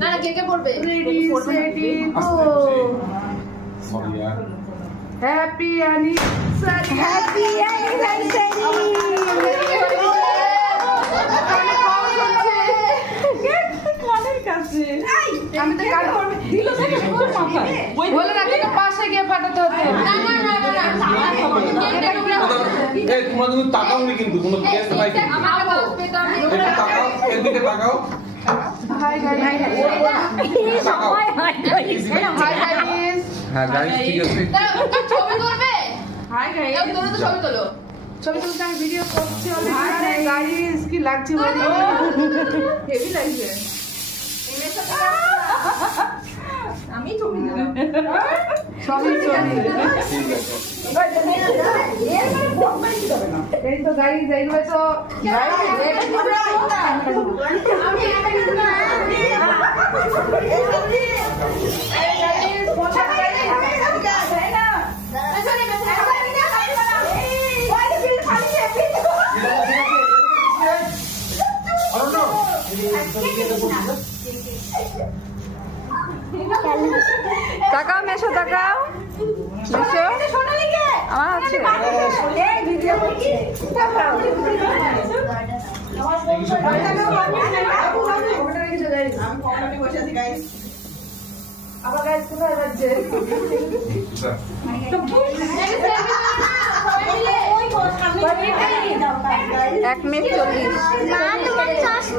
না কে কে পড়বে? রেডি সেডি গো। সরি यार হ্যাপি অ্যানিভার্সারি। Happy anniversary. আমি তো গান করব দিল দেখে পুরো মাথা বলে না তোকে পাশে গিয়ে ফাটাতে হতো। না না না না এই তোমরা তুমি তাকাওনি কিন্তু কোনো কেস নাই কিন্তু আমাকে বলবে তো আমি একটু তাকাও এদিকে তাকাও হাই গাইস। সবাই হাই গাইস। Hi guys. হ্যাঁ গাইস ঠিক আছে ছবি করবে? Hi guys. তোমরা তো ছবি তোলো। ছবি তুলতে আমি ভিডিও করছি অলরেডি। গাইস কি লাগছে বলো? হেভি লাগছে। আমি ছবি দিলাম। ছবি ছবি। এই তো গাইস এইগুলো তো তাকাও মেশো তাকাও মেশো আমার আছে ভিডিও করছে। আবার গাইস কোথায় যাচ্ছে? এক মিনিট 40।